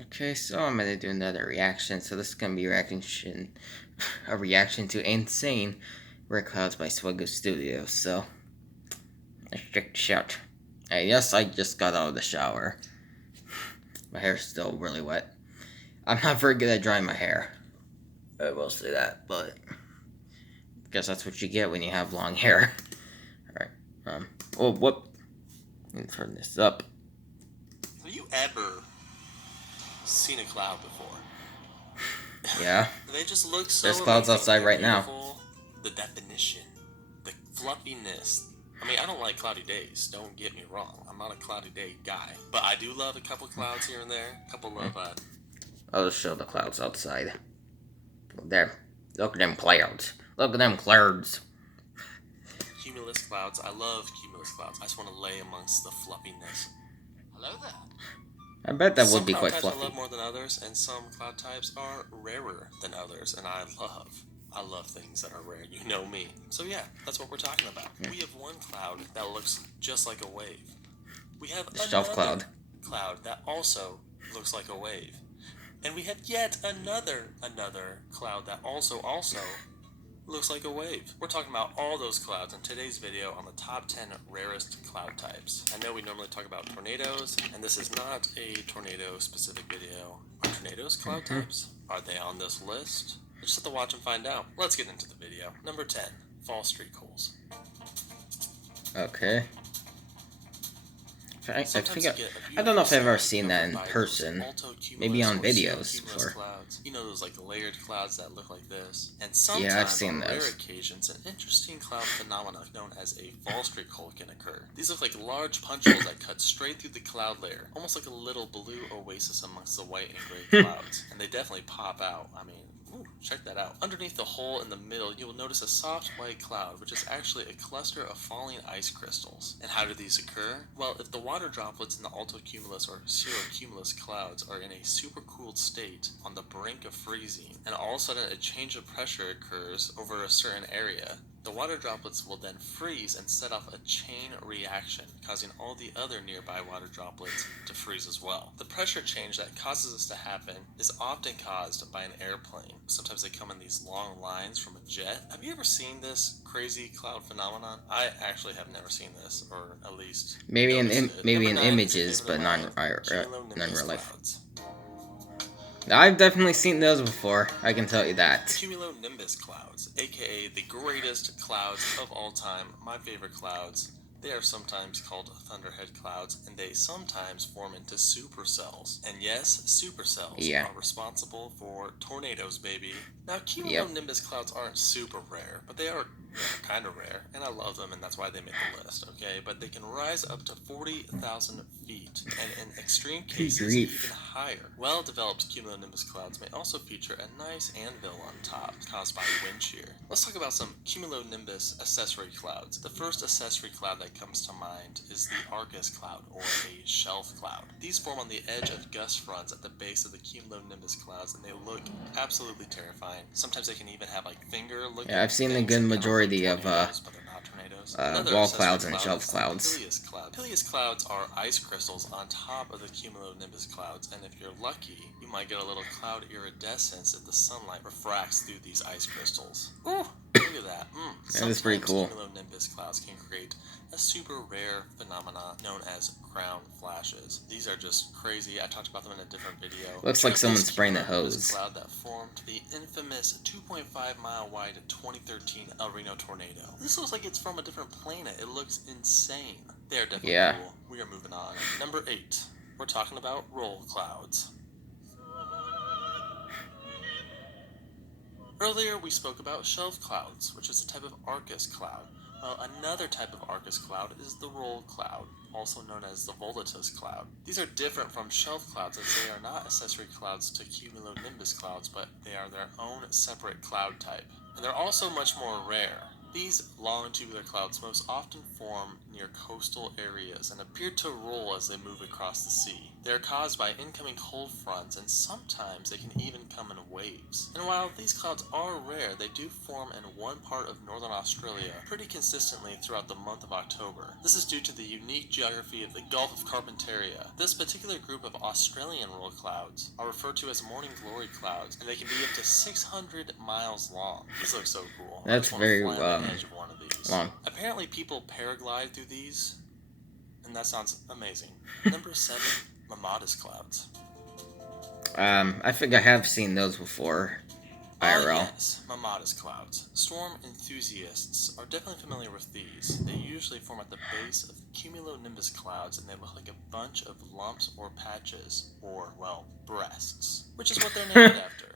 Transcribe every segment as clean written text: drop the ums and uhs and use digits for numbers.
Okay, so I'm gonna do another reaction. So this is gonna be a reaction to Insane Rare Clouds by Swegle Studios. So let's check this out. Hey, yes, I just got out of the shower. My hair's still really wet. I'm not very good at drying my hair. I will say that, but I guess that's what you get when you have long hair. Alright. Oh, whoop. Let me turn this up. Have you ever seen a cloud before? Yeah. They just look so There's clouds amazing. outside They're right now. beautiful. The definition, the fluffiness. I mean, I don't like cloudy days. Don't get me wrong. I'm not a cloudy day guy, but I do love a couple clouds here and there. A couple of I'll just show the clouds outside. There. Look at them clouds. Look at them clouds. cumulus clouds. I love cumulus clouds. I just want to lay amongst the fluffiness. Hello there. I bet that Some would be cloud quite types fluffy. I love more than others, and some cloud types are rarer than others, and I love things that are rare. You know me. So yeah, that's what we're talking about. We have one cloud that looks just like a wave. We have The shelf another cloud. that also looks like a wave. And we have yet another cloud that also looks like a wave. We're talking about all those clouds in today's video on the top 10 rarest cloud types. I know we normally talk about tornadoes, and this is not a tornado specific video. Are tornadoes cloud types? Are they on this list? You just have to watch and find out. Let's get into the video. Number 10, fall streak holes. Okay. I don't know if I've ever seen that in person. Maybe on videos before. Clouds. You know those like layered clouds that look like this? And Yeah, I've sometimes seen on rare those. occasions, an interesting cloud phenomenon known as a fall streak hole can occur. These look like large punch holes that cut straight through the cloud layer, almost like a little blue oasis amongst the white and gray clouds. And they definitely pop out. I mean, ooh, check that out. Underneath the hole in the middle, you will notice a soft white cloud, which is actually a cluster of falling ice crystals. And how do these occur? Well, if the water droplets in the altocumulus or cirrocumulus clouds are in a supercooled state on the brink of freezing, and all of a sudden a change of pressure occurs over a certain area, the water droplets will then freeze and set off a chain reaction, causing all the other nearby water droplets to freeze as well. The pressure change that causes this to happen is often caused by an airplane. Sometimes they come in these long lines from a jet. Have you ever seen this crazy cloud phenomenon? I actually have never seen this, or at least Maybe in Number 9 images, is a but favorite not of mine, in cumulonimbus real life. clouds. I've definitely seen those before. I can tell you that. Cumulonimbus clouds, aka the greatest clouds of all time, my favorite clouds. They are sometimes called thunderhead clouds, and they sometimes form into supercells. And yes, supercells are responsible for tornadoes, baby. Now, cumulonimbus clouds aren't super rare, but they are kind of rare, and I love them, and that's why they make the list, okay? But they can rise up to 40,000 feet, and in extreme cases, even higher. Well-developed cumulonimbus clouds may also feature a nice anvil on top, caused by wind shear. Let's talk about some cumulonimbus accessory clouds. The first accessory cloud that comes to mind is the Arcus cloud, or a shelf cloud. These form on the edge of gust fronts at the base of the cumulonimbus clouds, and they look absolutely terrifying. Sometimes they can even have like finger-looking. Yeah, I've seen the good majority of wall clouds and shelf clouds. Pileus clouds are ice crystals on top of the cumulonimbus clouds, and if you're lucky, you might get a little cloud iridescence if the sunlight refracts through these ice crystals. Ooh, look at that. That is pretty cool. Cumulonimbus clouds can create a super rare phenomenon known as crown flashes. These are just crazy. I talked about them in a different video. Looks like someone spraying a hose. Cloud that formed the infamous 2.5 mile wide 2013 El Reno tornado. This looks like it's from a different planet. It looks insane. They are definitely cool. We are moving on. Number 8. We're talking about roll clouds. Earlier we spoke about shelf clouds, which is a type of Arcus cloud. Well, another type of Arcus cloud is the roll cloud, also known as the volatus cloud. These are different from shelf clouds as they are not accessory clouds to cumulonimbus clouds, but they are their own separate cloud type. And they're also much more rare. These long tubular clouds most often form near coastal areas and appear to roll as they move across the sea. They are caused by incoming cold fronts, and sometimes they can even come in waves. And while these clouds are rare, they do form in one part of northern Australia pretty consistently throughout the month of October. This is due to the unique geography of the Gulf of Carpentaria. This particular group of Australian roll clouds are referred to as morning glory clouds, and they can be up to 600 miles long. These look so cool. That's very fly on the edge of one of these. long. Apparently people paraglide through these, and that sounds amazing. Number 7, Mamadas clouds. I think I have seen those before. IRL. Yes, Mamadas clouds. Storm enthusiasts are definitely familiar with these. They usually form at the base of cumulonimbus clouds, and they look like a bunch of lumps or patches, or, well, breasts, which is what they're named after.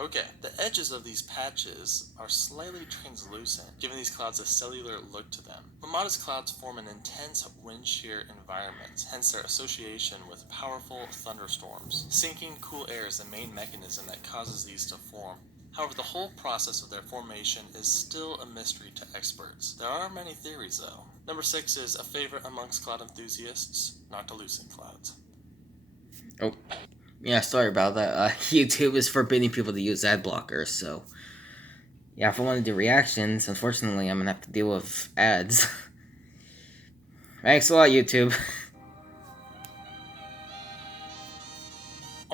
Okay, the edges of these patches are slightly translucent, giving these clouds a cellular look to them. Mamadas clouds form in intense wind shear environments, hence their association with powerful thunderstorms. Sinking cool air is the main mechanism that causes these to form. However, the whole process of their formation is still a mystery to experts. There are many theories, though. Number 6 is a favorite amongst cloud enthusiasts, noctilucent clouds. Oh. Yeah, sorry about that. YouTube is forbidding people to use ad blockers, so... Yeah, if I want to do reactions, unfortunately, I'm going to have to deal with ads. Thanks a lot, YouTube.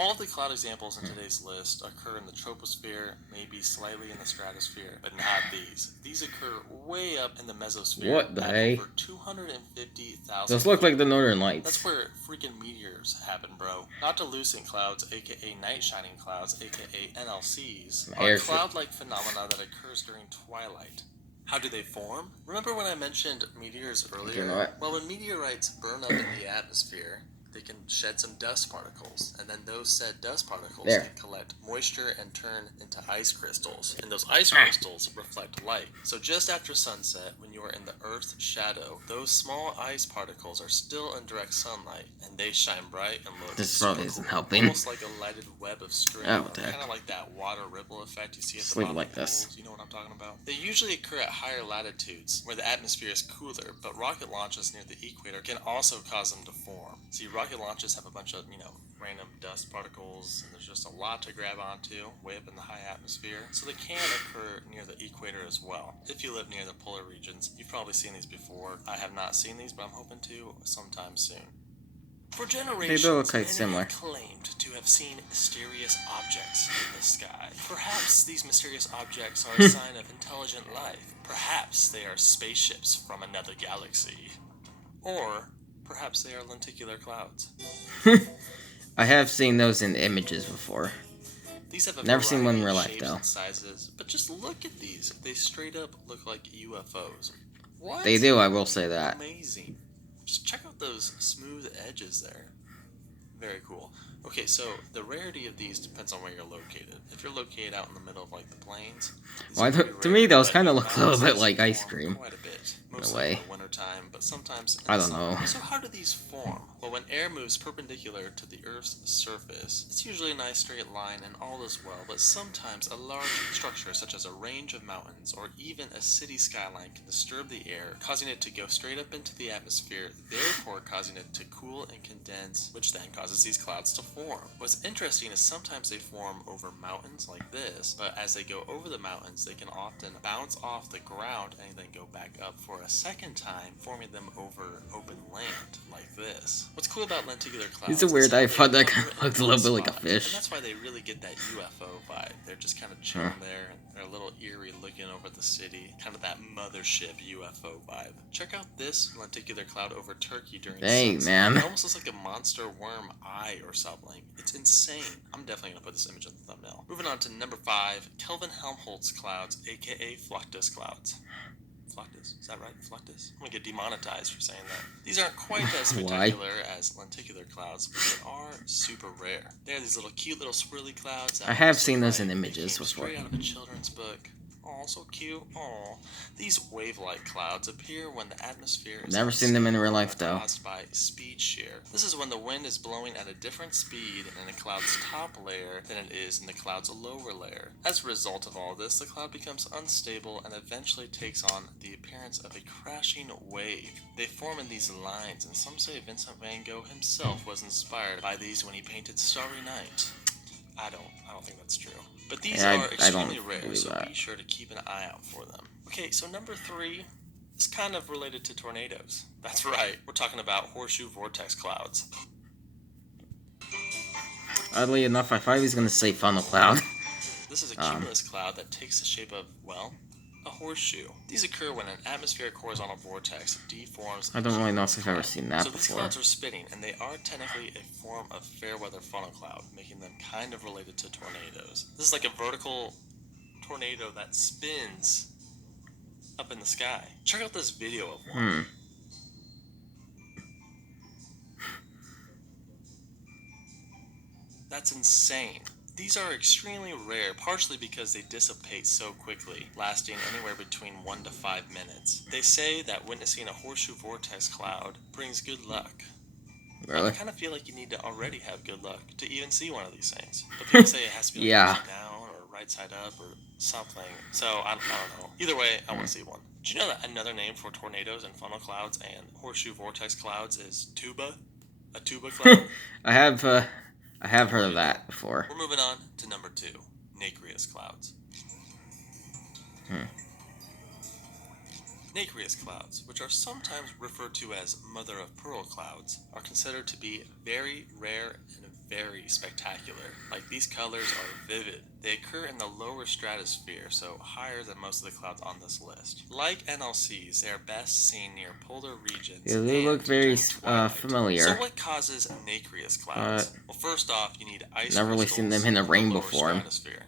All of the cloud examples in today's list occur in the troposphere, maybe slightly in the stratosphere, but not these. These occur way up in the mesosphere. What the heck? Over 250,000. Those look like the Northern Lights. That's where freaking meteors happen, bro. Noctilucent clouds, aka night shining clouds, aka NLCs, are cloud-like phenomena that occurs during twilight. How do they form? Remember when I mentioned meteors earlier? Well, when meteorites burn up in the atmosphere, they can shed some dust particles, and then those said dust particles can collect moisture and turn into ice crystals, and those ice crystals reflect light. So just after sunset, when you are in the Earth's shadow, those small ice particles are still in direct sunlight, and they shine bright and look this probably isn't helping. Almost like a lighted web of string, kind of like that water ripple effect you see at the bottom of pools. You know what I'm talking about? They usually occur at higher latitudes, where the atmosphere is cooler, but rocket launches near the equator can also cause them to form. See, rocket launches have a bunch of, random dust particles, and there's just a lot to grab onto way up in the high atmosphere, so they can occur near the equator as well. If you live near the polar regions, you've probably seen these before. I have not seen these, but I'm hoping to sometime soon. For generations, they look quite similar. Claimed to have seen mysterious objects in the sky. Perhaps these mysterious objects are a sign of intelligent life. Perhaps they are spaceships from another galaxy. Or perhaps they are lenticular clouds. I have seen those in images before. These have never seen one in real life, though. And sizes, but just look at these. They straight up look like UFOs. What? They do, I will say that. Amazing. Just check out those smooth edges there. Very cool. Okay, so the rarity of these depends on where you're located. If you're located out in the middle of like the plains, well, to me those kind of look a little bit like ice cream. Quite a bit. In a Mostly way. in the wintertime, but sometimes in I the don't know. summer. So how do these form? Well, when air moves perpendicular to the Earth's surface, it's usually a nice straight line and all is well, but sometimes a large structure such as a range of mountains or even a city skyline can disturb the air, causing it to go straight up into the atmosphere, therefore causing it to cool and condense, which then causes these clouds to form. What's interesting is sometimes they form over mountains like this, but as they go over the mountains, they can often bounce off the ground and then go back up for a second time, forming them over open land like this. What's cool about lenticular clouds? It's a weird. I thought that kind of looked a little bit like a fish. And that's why they really get that UFO vibe. They're just kind of chilling there, and they're a little eerie looking over the city. Kind of that mothership UFO vibe. Check out this lenticular cloud over Turkey during sunset. Man. It almost looks like a monster worm eye or something. It's insane. I'm definitely going to put this image in the thumbnail. Moving on to number 5, Kelvin Helmholtz clouds, aka Fluctus clouds. Fluctus? Is that right? Fluctus? I'm going to get demonetized for saying that. These aren't quite as spectacular as lenticular clouds, but they are super rare. They're these little cute little swirly clouds. I have seen those in images before. Straight out of a children's book. Oh, so cute. Oh, these wave-like clouds appear when the atmosphere is Never seen them in real life, though. caused by speed shear. This is when the wind is blowing at a different speed in a cloud's top layer than it is in the cloud's lower layer. As a result of all this, the cloud becomes unstable and eventually takes on the appearance of a crashing wave. They form in these lines, and some say Vincent van Gogh himself was inspired by these when he painted Starry Night. I don't think that's true. But these are extremely rare, so be sure to keep an eye out for them. Okay, so number 3 is kind of related to tornadoes. That's right, we're talking about horseshoe vortex clouds. Oddly enough, I thought he was going to say funnel cloud. This is a cumulus cloud that takes the shape of, well, a horseshoe. These occur when an atmospheric horizontal vortex deforms. I don't really know if I've ever seen that before. So these clouds are spinning, and they are technically a form of fair weather funnel cloud, making them kind of related to tornadoes. This is like a vertical tornado that spins up in the sky. Check out this video of one. That's insane. These are extremely rare, partially because they dissipate so quickly, lasting anywhere between 1 to 5 minutes. They say that witnessing a horseshoe vortex cloud brings good luck. Really? I kind of feel like you need to already have good luck to even see one of these things. But people say it has to be like upside down or right side up or something. So I don't know. Either way, I want to see one. Do you know that another name for tornadoes and funnel clouds and horseshoe vortex clouds is tuba? A tuba cloud? I have heard of that before. We're moving on to number 2, nacreous clouds. Nacreous clouds, which are sometimes referred to as mother-of-pearl clouds, are considered to be very rare and very spectacular. Like, these colors are vivid. They occur in the lower stratosphere, so higher than most of the clouds on this list. Like NLCs, they are best seen near polar regions. Yeah, they look very familiar. So what causes nacreous clouds? Well, first off, you need ice never really seen them in a rainbow form,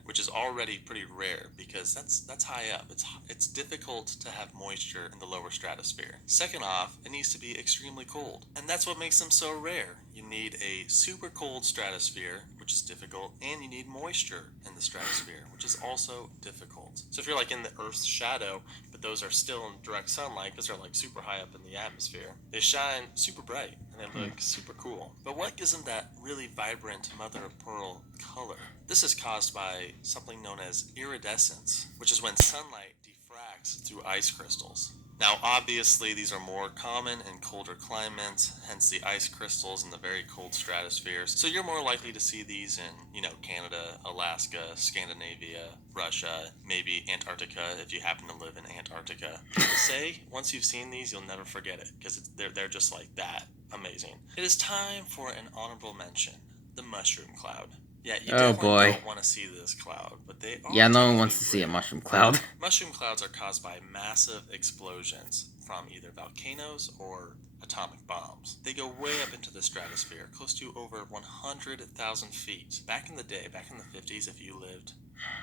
which is already pretty rare because that's high up. It's difficult to have moisture in the lower stratosphere. Second off, it needs to be extremely cold, and that's what makes them so rare. You need a super cold stratosphere, which is difficult, and you need moisture in the stratosphere, which is also difficult. So if you're like in the Earth's shadow, but those are still in direct sunlight because they're like super high up in the atmosphere, they shine super bright and they look super cool. But what gives them that really vibrant mother-of-pearl color? This is caused by something known as iridescence, which is when sunlight diffracts through ice crystals. Now, obviously, these are more common in colder climates, hence the ice crystals in the very cold stratosphere. So you're more likely to see these in, Canada, Alaska, Scandinavia, Russia, maybe Antarctica if you happen to live in Antarctica. People say once you've seen these, you'll never forget it because they're just like that amazing. It is time for an honorable mention: the mushroom cloud. Yeah, you definitely don't want to see this cloud, but they are. Yeah, no one wants to see a mushroom cloud. Mushroom clouds are caused by massive explosions from either volcanoes or atomic bombs. They go way up into the stratosphere, close to over 100,000 feet. Back in the day, back in the 50s, if you lived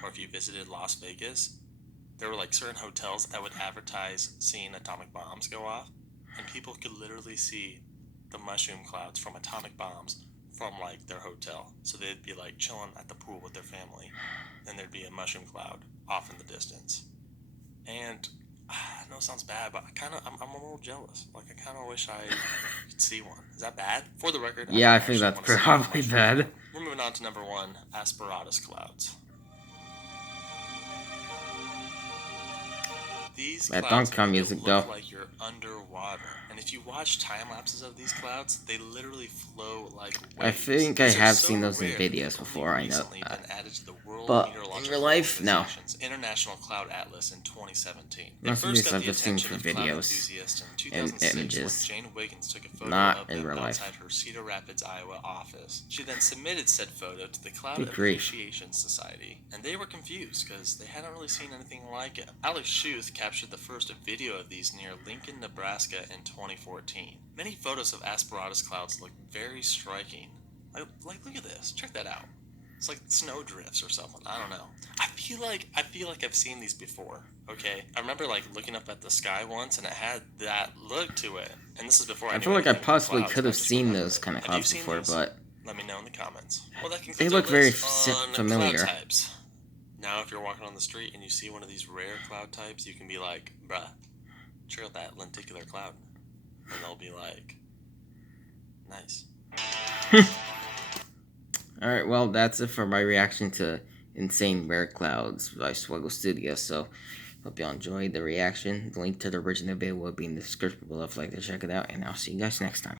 or if you visited Las Vegas, there were like certain hotels that would advertise seeing atomic bombs go off, and people could literally see the mushroom clouds from atomic bombs from like their hotel. So they'd be like chilling at the pool with their family, and there'd be a mushroom cloud off in the distance. And I know it sounds bad, but I'm a little jealous. Like, I kind of wish I could see one. Is that bad? For the record, yeah, I think that's probably bad. We're moving on to number 1, asperatus clouds. These clouds look like you're underwater. And if you watch time lapses of these clouds, they literally flow like waves. I think I have seen those in videos before, I know that. But in real life, no. International Cloud Atlas in 2017. Most of these I've just seen for videos and images, Jane Wiggins took a photo not of in them real life. outside her Cedar Rapids, Iowa office. She then submitted said photo to the Cloud Appreciation Society, and they were confused because they hadn't really seen anything like it. Alex Schuth captured the first video of these near Lincoln, Nebraska in 2014. Many photos of asperatus clouds look very striking. Like look at this. Check that out. It's like snow drifts or something. I don't know. I feel like I've seen these before. Okay, I remember like looking up at the sky once, and it had that look to it. And this is before I feel like I possibly could have seen those kind of clouds before, but let me know in the comments. Well, that concludes they look very on familiar. cloud types. Now, if you're walking on the street and you see one of these rare cloud types, you can be like, bruh, check out that lenticular cloud. And they'll be like, nice. Alright, well, that's it for my reaction to Insane Rare Clouds by Swegle Studio. So, hope y'all enjoyed the reaction. The link to the original video will be in the description below if you'd like to check it out. And I'll see you guys next time.